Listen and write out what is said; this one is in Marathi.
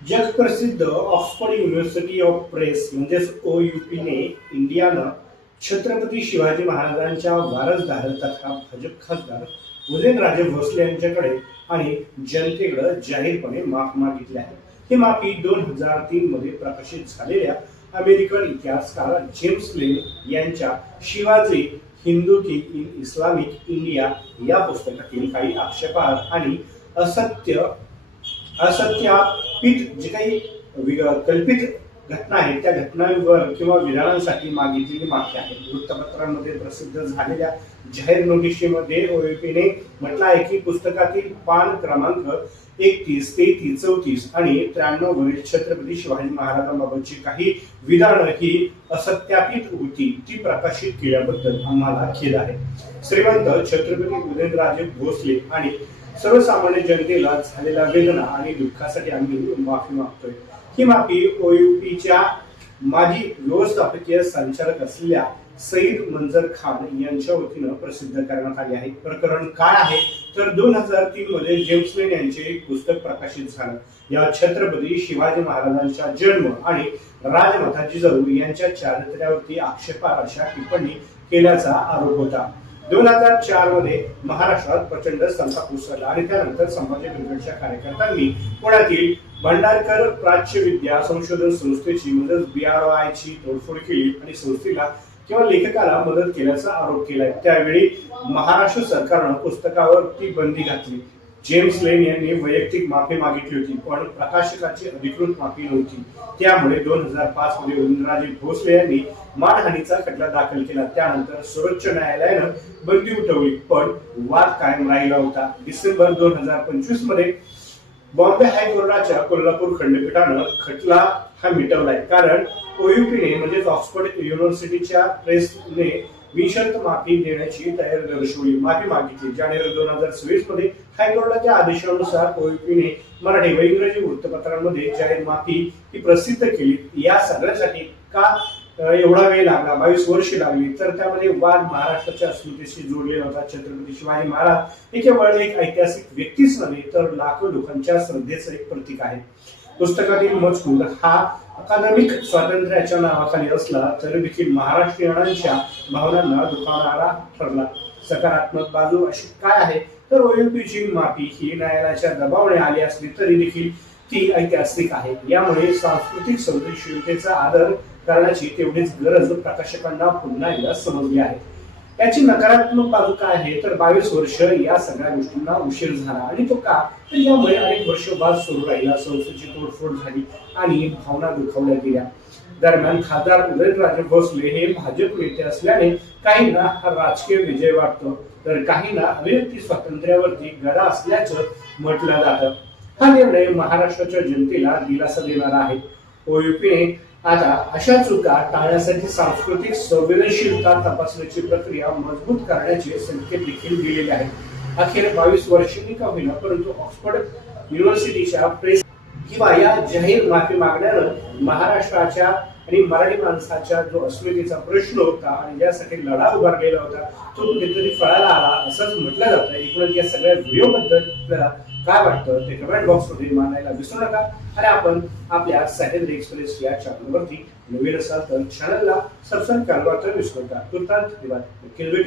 जगप्रसिद्ध ऑक्सफर्ड युनिव्हर्सिटी ऑफ प्रेस म्हणजेच ओ ने इंडियानं छत्रपती शिवाजी महाराजांच्या वारसदार तथा भाजप खासदार उदयनराजे भोसले यांच्याकडे आणि जनतेकडे जाहीरपणे माफ मागितली आहे. ही माफी दोन हजार तीन मध्ये प्रकाशित झालेल्या अमेरिकन इतिहासकार जेम्स लेन यांच्या शिवाजी हिंदू की इन इस्लामिक इंडिया या पुस्तकातील काही आक्षेपार्ह आणि असत्य असत्यापित जे काही कल्पित घटना आहेत त्या घटनांवर किंवा विधानांसाठी मागितलेली माफी आहे. वृत्तपत्रांमध्ये प्रसिद्ध झालेल्या जाहीर नोटिशीमध्ये ओएपीने म्हटलं आहे की पुस्तकातील पान क्रमांक एकतीस तेहतीस चौतीस आणि त्र्याण्णव वरील छत्रपती शिवाजी महाराजांबाबतची काही विधानं ही असत्यापित होती ती प्रकाशित केल्याबद्दल आम्हाला खेद आहे. श्रीमंत छत्रपती उदयनराजे भोसले आणि सर्वसामान्य जनतेला झालेल्या वेदना आणि दुःखासाठी आम्ही माफी मागतोय. ही माफी ओयुपीच्या माजी व्यवस्थापकीय संचालक असलेल्या सईद मंजर खान यांच्या वतीनं प्रसिद्ध करण्यात आले आहे. प्रकरण काय आहे? तर दोन हजार तीन मध्ये जेम्समेन यांचे एक पुस्तक प्रकाशित झालं. या छत्रपती शिवाजी महाराजांचा जन्म आणि राजमाता जिजाऊ यांच्या चारित्र्यावरती आक्षेपार्ह अशा टिप्पणी केल्याचा आरोप होता. दोन हजार चारमध्ये महाराष्ट्रात प्रचंड संताप उसळला आणि त्यानंतर संभाजी ब्रिगेडच्या कार्यकर्त्यांनी पुण्यातील भंडारकर प्राच्य विद्या संशोधन संस्थेची म्हणजेच बी आर आय ची तोडफोड केली आणि संस्थेला किंवा लेखकाला मदत केल्याचा आरोप केलाय. त्यावेळी महाराष्ट्र सरकारनं पुस्तकावर ती बंदी घातली. जेम्स लेन यांनी वैयक्तिक माफी मागितली होती पण प्रकाशकाची अधिकृत माफी नव्हती. त्यामुळे दोन हजार पाच मध्ये उदयनराजे भोसले यांनी मानहानीचा खटला दाखल केला. त्यानंतर सर्वोच्च न्यायालयानं बंदी उठवली पण वाद कायम राहिला होता. डिसेंबर दोन हजार पंचवीसमध्ये बॉम्बे हायकोर्टाच्या कोल्हापूर खंडपीठानं खटला हा मिटवलाय. कारण ओयुपीने म्हणजेच ऑक्सफर्ड युनिव्हर्सिटीच्या प्रेसने विशंत माफी देण्याची तयारी दर्शवली माफी मागितली. जानेवारी दोन हजार सव्वीसमध्ये हायकोर्टाच्या आदेशानुसार ओयुपीने मराठी व इंग्रजी वृत्तपत्रांमध्ये जाहीर माफी ही प्रसिद्ध केली. या सगळ्यासाठी का एवढा वेळ लागला? बावीस वर्ष लागली. तर त्यामध्ये वाद महाराष्ट्राच्या अस्मितेशी जोडलेला होता. छत्रपती शिवाजी महाराज हे केवळ एक ऐतिहासिक व्यक्तीच नव्हे तर लाखो लोकांच्या श्रद्धेचं एक प्रतीक आहे. पुस्तकातील मजकूर हा अकादमिक स्वातंत्र्याच्या नावाखाली असला तरी देखील महाराष्ट्रीयनांच्या भावनांना दुखावणारा ठरला. सकारात्मक बाजू अशी काय आहे? तर ओएमपीची माफी ही न्यायालयाच्या दबावने आली असली तरी देखील ती ऐतिहासिक आहे. यामुळे सांस्कृतिक संवेदनशीलतेचा आदर करण्याची तेवढीच गरज प्रकाशकांना पुन्हा एकदा समजली आहे. याची नकारात्मक बाजू काय आहे? तर बावीस वर्ष या सगळ्या गोष्टींना उशीर झाला. आणि तो का? तर यामुळे अनेक वर्ष वाद सुरू राहिला. संस्थेची तोडफोड झाली आणि भावना दुखावल्या गेल्या. दरम्यान खासदार उदयनराजे भोसले हे भाजप नेते असल्याने काहींना हा राजकीय विजय वाटतो. तर काहींना अभिव्यक्ती स्वातंत्र्यावरती गदा असल्याचं म्हटलं जातं. हा निर्णय महाराष्ट्राच्या जनतेला दिलासा देणारा आहे. ओयुपीने आता अशा चुका टाळण्यासाठी सांस्कृतिक संवेदनशीलता तपासण्याची प्रक्रिया मजबूत करण्याचे संकेत देखील दिलेले आहेत. अखेर बावीस वर्षांनी का होईना परंतु ऑक्सफर्ड युनिव्हर्सिटीच्या प्रेस किंवा या जाहीर माफी मागण्यानं महाराष्ट्राच्या आणि मराठी माणसाच्या जो अस्मितेचा प्रश्न होता आणि ज्यासाठी लढा उभारलेला होता तो कुठेतरी फळाला आला असंच म्हटलं जातं. एकूणच या सगळ्या व्हिडिओ बद्दल आपल्याला काय वाटतं? ते कमेंट बॉक्समध्ये मांडायला विसरू नका. आणि आपण आपल्या सह्याद्री एक्सप्रेस या चॅनलवरती नवीन असाल तर चॅनलला सबस्क्राईब करायला विसरू नका. तुर्तांत धन्यवाद नक्कीच भेटूया.